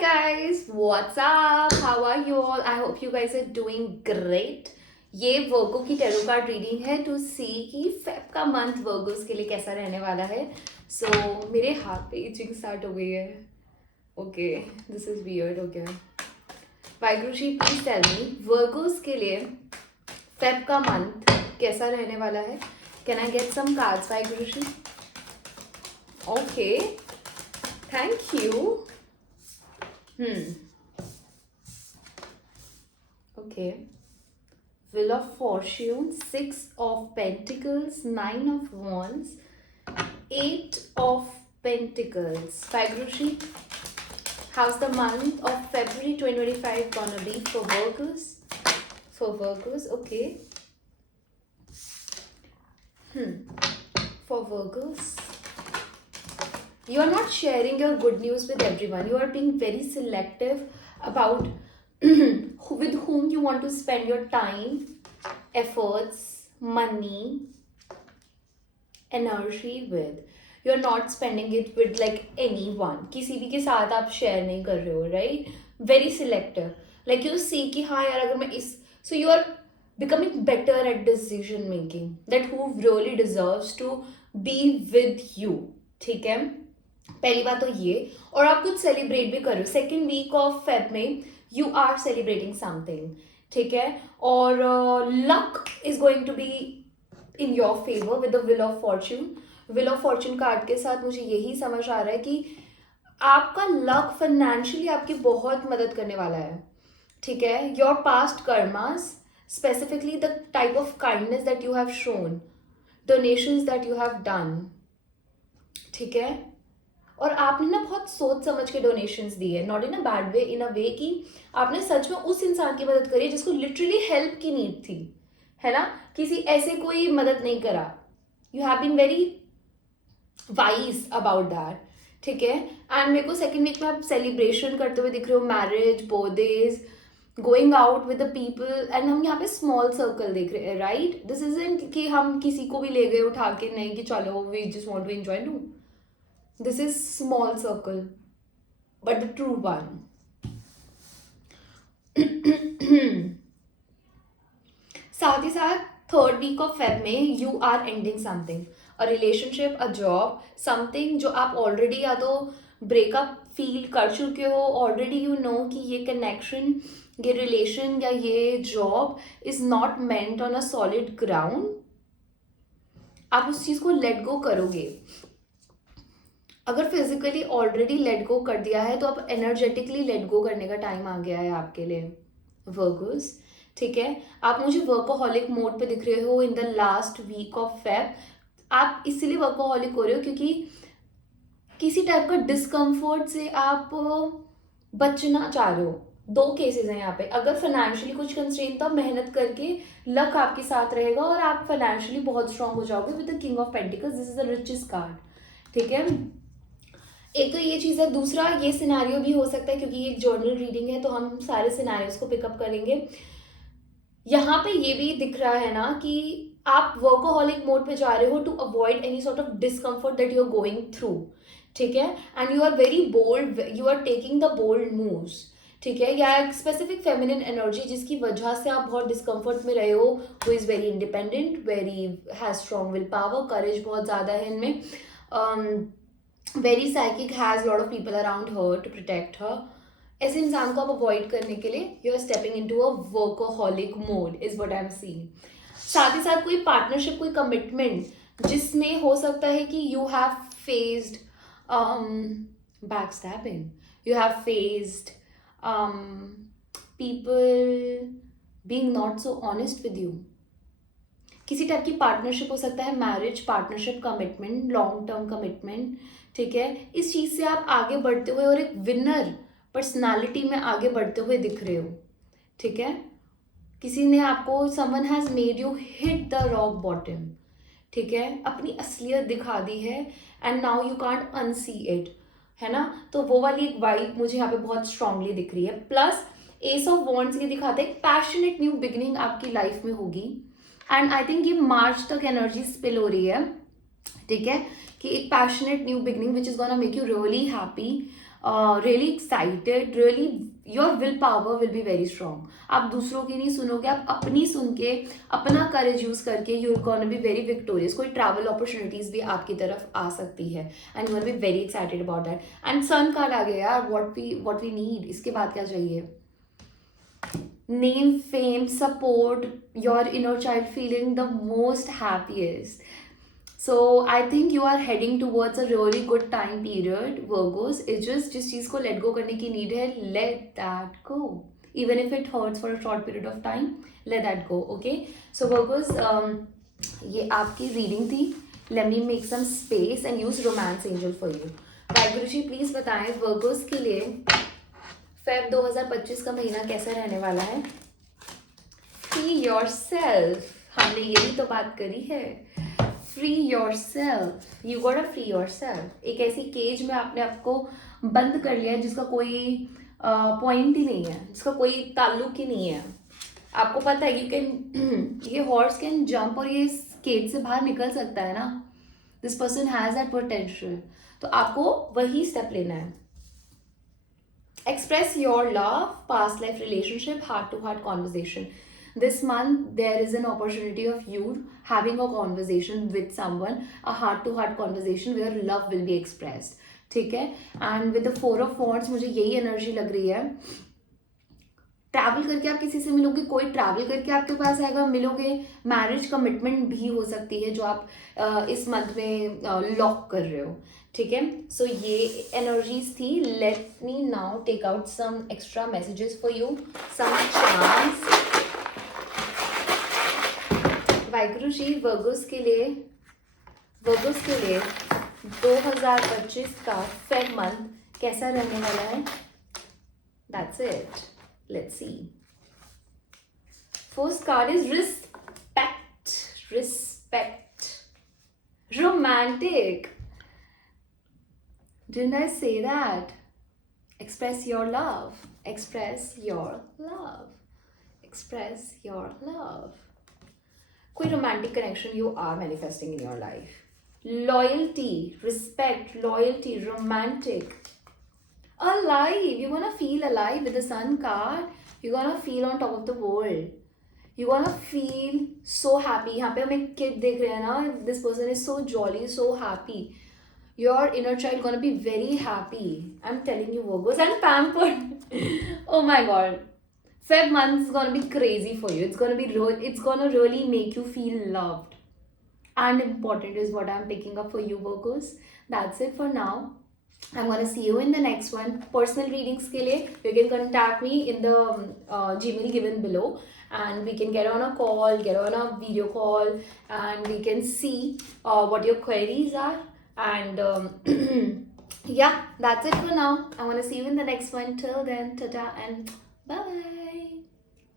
guys, what's up? How are you all? I hope you guys are doing great. ये वर्गो की tarot card reading है to सी कि Feb का month Virgo's के लिए कैसा रहने वाला है. मेरे हाथ पे इचिंग स्टार्ट हो गई है. Okay, this is weird. Okay, Waheguru ji please tell me Virgos के लिए फेब का मंथ कैसा रहने वाला है. Can I get some cards Waheguru ji? Okay, thank you. Okay. Wheel of Fortune, 6 of Pentacles, 9 of Wands, 8 of Pentacles. Vaiguruji, how's the month of February 2025 gonna be for Virgos? For Virgos, okay. For Virgos, you are not sharing your good news with everyone. You are being very selective about with whom you want to spend your time, efforts, money, energy with. You are not spending it with like anyone. किसी भी के साथ आप share नहीं कर रहे हो, right? Very selective. Like you see कि हाँ यार अगर मैं इस so you are becoming better at decision making. That who really deserves to be with you. ठीक है? पहली बात तो ये. और आप कुछ सेलिब्रेट भी करो. सेकेंड वीक ऑफ फेब में यू आर सेलिब्रेटिंग समथिंग. ठीक है? और luck is going to be in your favour with the wheel of fortune. Wheel of fortune card के साथ मुझे यही समझ आ रहा है कि आपका लक फाइनेंशियली आपकी बहुत मदद करने वाला है. ठीक है? Your past karmas, specifically the type of kindness that you have shown, donations that you have done. ठीक है? और आपने ना बहुत सोच समझ के डोनेशंस दी है. Not in a bad way, इन अ वे कि आपने सच में उस इंसान की मदद करी जिसको लिटरली हेल्प की नीड थी. है ना? किसी ऐसे कोई मदद नहीं करा. You have been very wise about that. ठीक है? एंड मेरे को सेकेंड वीक में आप सेलिब्रेशन करते हुए दिख रहे हो. Marriage, birthdays, going out with the people. And हम यहाँ पे स्मॉल सर्कल देख रहे हैं. राइट? दिस इजंट कि हम किसी को भी ले गए उठा के. नहीं कि चलो we just want to enjoy. No, this is small circle but the true one. साथ ही साथ थर्ड वीक ऑफ फेब में you are ending something, a relationship, a job, something जो आप ऑलरेडी या तो ब्रेकअप फील कर चुके हो. ऑलरेडी यू नो कि ये कनेक्शन, ये रिलेशन या ये job is not meant on a solid ground. आप उस चीज को लेट गो करोगे. अगर फिजिकली ऑलरेडी लेट गो कर दिया है तो अब एनर्जेटिकली लेट गो करने का टाइम आ गया है आपके लिए वर्गोस. ठीक है? आप मुझे वर्कोहॉलिक मोड पे दिख रहे हो in the last week of Feb. आप इसीलिए वर्कोहॉलिक हो रहे हो क्योंकि किसी टाइप का डिस्कम्फर्ट से आप बचना चाह रहे हो. दो केसेस हैं यहाँ पे. अगर फाइनेंशियली कुछ कंस्ट्रेंट था, मेहनत करके लक आपके साथ रहेगा और आप फाइनेंशियली बहुत स्ट्रांग हो जाओगे with the king of pentacles. This is the richest card. ठीक है? एक तो ये चीज़ है. दूसरा ये सिनेरियो भी हो सकता है क्योंकि ये एक जर्नल रीडिंग है तो हम सारे सिनेरियोज को पिकअप करेंगे. यहाँ पे ये भी दिख रहा है ना कि आप वर्कोहॉलिक मोड पे जा रहे हो to avoid any sort of discomfort that you are going through. ठीक है? And you are very bold, you are taking the bold moves. ठीक है? या एक स्पेसिफिक फेमिनिन एनर्जी जिसकी वजह से आप बहुत डिस्कम्फर्ट में रहे हो. Who is very independent, very has strong will power, courage बहुत ज़्यादा है इनमें. Very psychic, has lot of people around her to protect her. ऐसे इंसान को आप अवॉइड करने के लिए you are stepping into a workaholic mode is what I am seeing. साथ ही साथ कोई पार्टनरशिप, कोई कमिटमेंट जिसमें हो सकता है कि you have faced backstabbing, you have faced people being not so honest with you. किसी टाइप की पार्टनरशिप हो सकता है, marriage, partnership, commitment, long term commitment. ठीक है? इस चीज़ से आप आगे बढ़ते हुए और एक विनर पर्सनालिटी में आगे बढ़ते हुए दिख रहे हो. ठीक है? किसी ने आपको, someone has made you hit the rock bottom. ठीक है? अपनी असलियत दिखा दी है and now you can't unsee it. है ना? तो वो वाली एक वाइब मुझे यहाँ पे बहुत स्ट्रांगली दिख रही है. प्लस एस ऑफ वॉन्ड्स ये दिखाते हैं पैशनेट न्यू बिगिनिंग आपकी लाइफ में होगी. एंड आई थिंक ये मार्च तक एनर्जी स्पिल हो रही है. ठीक है? कि एक passionate new beginning which is gonna make you really happy. really excited, really your willpower will be very strong. आप दूसरों की नहीं सुनोगे, आप अपनी सुन के अपना करेज यूज करके you are gonna be very victorious. कोई ट्रैवल अपॉर्चुनिटीज भी आपकी तरफ आ सकती है and you are be very excited about that. And sun card आ गया यार. व्हाट वी नीड, इसके बाद क्या चाहिए? Name, fame, support, your inner child feeling the most happiest. So I think you are heading towards a really good time period, Virgos. It's just जिस चीज़ को let go करने की need है, let that go. Even if it hurts for a short period of time, let that go. Okay. So Virgos, ये आपकी reading थी. Let me make some space and use romance angel for you. Waheguru ji please बताएं Virgos के लिए Feb 2025 का महीना कैसा रहने वाला है. फ्री योर सेल्फ, हमने ये भी तो बात करी है. Free your self, you got free your self. एक ऐसी केज में आपने आपको बंद कर लिया है जिसका कोई पॉइंट ही नहीं है, जिसका कोई ताल्लुक ही नहीं है. आपको पता है यू कैन ये हॉर्स कैन जंप और ये इस केज से बाहर निकल सकता है ना. This person has that potential. तो आपको वही स्टेप लेना है. Express your love, past life relationship, heart to heart conversation. This month there is an opportunity of you having a conversation with someone, a heart to heart conversation where love will be expressed. ठीक है. And with the 4 of Wands मुझे यही energy लग रही है. Travel करके आप किसी से मिलोगे, कोई ट्रैवल करके आपके पास आएगा, मिलोगे. मैरिज कमिटमेंट भी हो सकती है जो आप इस मंथ में लॉक कर रहे हो. ठीक है. सो ये एनर्जीज थी. Let me now take out some extra messages for you, some chance. Waheguru ji Virgos के लिए 2025 का फेब मंथ कैसा रहने वाला है. That's it. Let's see. First card is respect. Respect. Romantic. Didn't I say that? Express your love. Express your love. Express your love. कोई romantic connection you are manifesting in your life. Loyalty, respect, loyalty, romantic. Alive. You're gonna feel alive with the sun card. You're gonna feel on top of the world. You're gonna feel so happy. यहाँ पे हम एक kid देख रहे हैं ना. This person is so jolly, so happy. Your inner child gonna be very happy. I'm telling you, Virgos, and pampered. Oh my God. Feb month is gonna be crazy for you. It's gonna really make you feel loved and important is what I'm picking up for you, Virgos. That's it for now. I'm going to see you in the next one. Personal readings के लिए you can contact me in the Gmail given below, and we can get on a call, get on a video call, and we can see what your queries are. And yeah, that's it for now. I'm going to see you in the next one. Till then, ta-ta and bye.